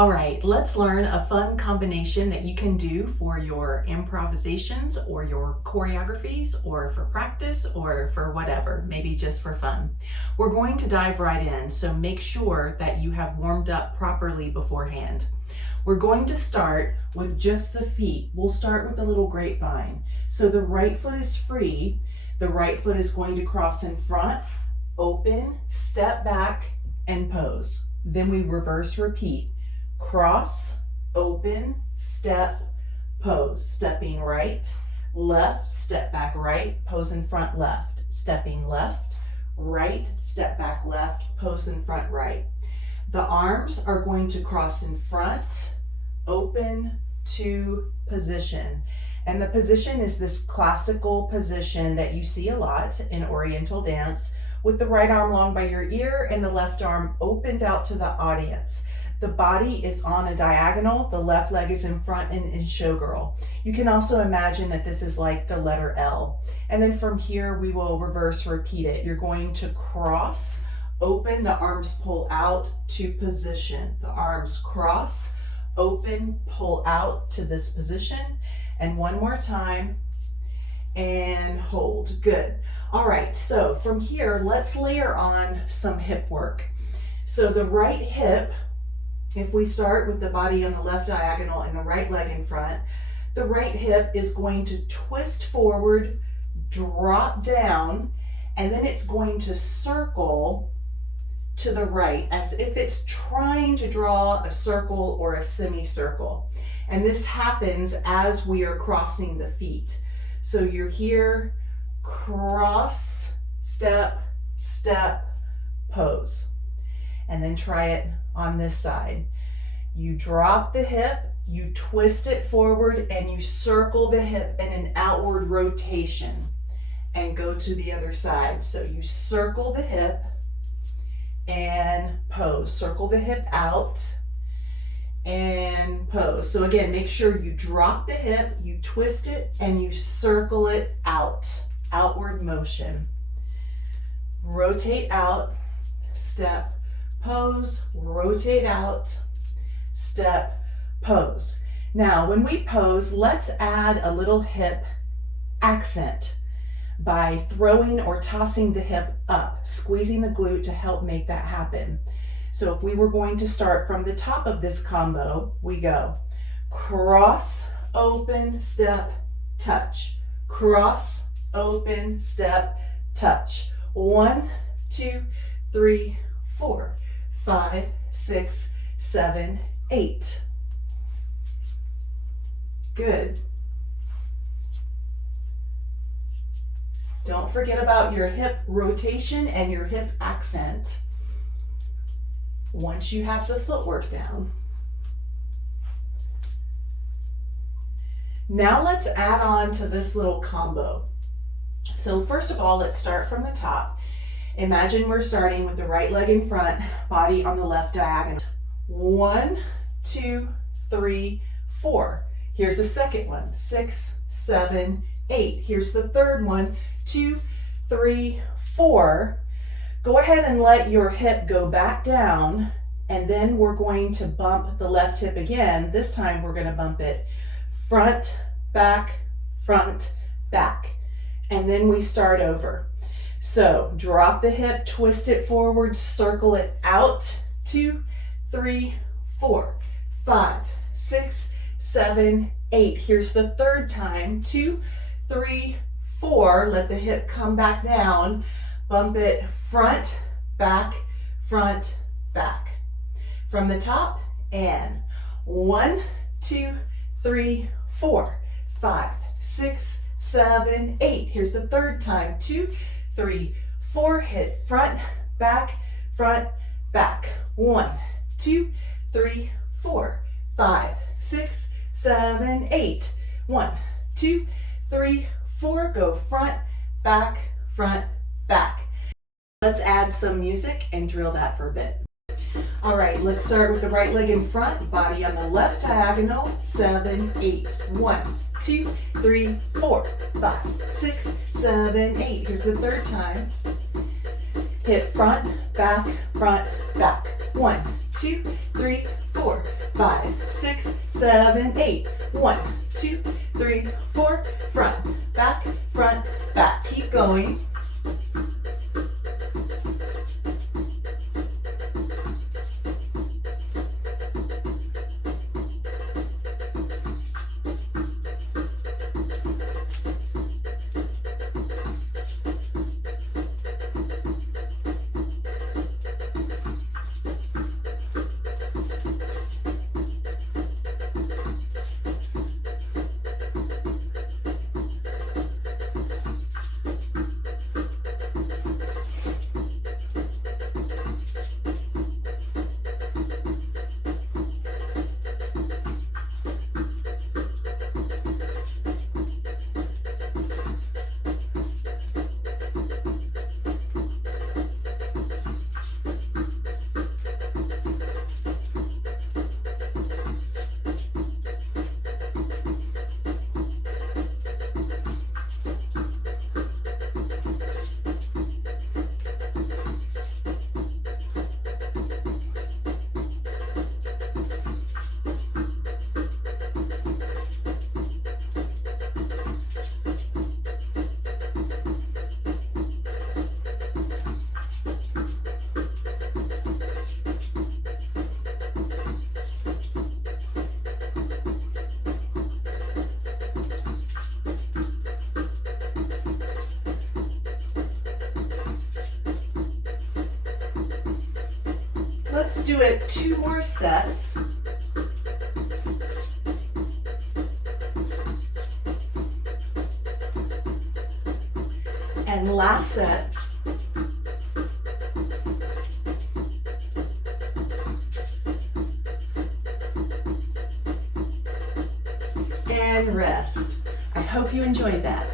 All right, let's learn a fun combination that you can do for your improvisations or your choreographies or for practice or for whatever, maybe just for fun. We're going to dive right in, so make sure that you have warmed up properly beforehand. We're going to start with just the feet. We'll start with the little grapevine. So the right foot is free. The right foot is going to cross in front, open, step back, and pose. Then we reverse repeat. Cross, open, step, pose. Stepping right, left, step back right, pose in front left. Stepping left, right, step back left, pose in front right. The arms are going to cross in front, open, to position. And the position is this classical position that you see a lot in Oriental dance, with the right arm long by your ear and the left arm opened out to the audience. The body is on a diagonal, the left leg is in front and in showgirl. You can also imagine that this is like the letter L. And then from here, we will reverse repeat it. You're going to cross, open, the arms pull out to position. The arms cross, open, pull out to this position. And one more time, and hold. Good. All right, so from here, let's layer on some hip work. So the right hip, if we start with the body on the left diagonal and the right leg in front, the right hip is going to twist forward, drop down, and then it's going to circle to the right as if it's trying to draw a circle or a semicircle. And this happens as we are crossing the feet. So you're here, cross, step, step, pose. And then try it on this side. You drop the hip, you twist it forward, and you circle the hip in an outward rotation and go to the other side. So you circle the hip and pose. Circle the hip out and pose. So again, make sure you drop the hip, you twist it, and you circle it out. Outward motion. Rotate out, step, pose, rotate out, step, pose. Now, when we pose, let's add a little hip accent by throwing or tossing the hip up, squeezing the glute to help make that happen. So if we were going to start from the top of this combo, we go cross, open, step, touch. Cross, open, step, touch. 1, 2, 3, 4, 5, 6, 7, 8. Good. Don't forget about your hip rotation and your hip accent once you have the footwork down. Now let's add on to this little combo. So first of all, let's start from the top. Imagine we're starting with the right leg in front, body on the left diagonal. 1, 2, 3, 4. Here's the second one. 6, 7, 8. Here's the third one. 2, 3, 4. Go ahead and let your hip go back down, and then we're going to bump the left hip again. This time we're going to bump it front, back, back. And then we start over. So drop the hip, twist it forward, circle it out. 2, 3, 4, 5, 6, 7, 8. Here's the third time. 2, 3, 4. Let the hip come back down. Bump it front, back. From the top, and 1, 2, 3, 4, 5, 6, 7, 8. Here's the third time. 2, 3, 4. Hit front, back. 1, 2, 3, 4, 5, 6, 7, 8. 1, 2, 3, 4. Go front, back. Let's add some music and drill that for a bit. All right, let's start with the right leg in front, body on the left diagonal. 7, 8. 1, 2, 3, 4, 5, 6, 7, 8. Here's the third time. Hip front, back. 1, 2, 3, 4, 5, 6, 7, 8. 1, 2, 3, 4. Front, back, front, back. Keep going. Let's do it 2 more sets. And last set. And rest. I hope you enjoyed that.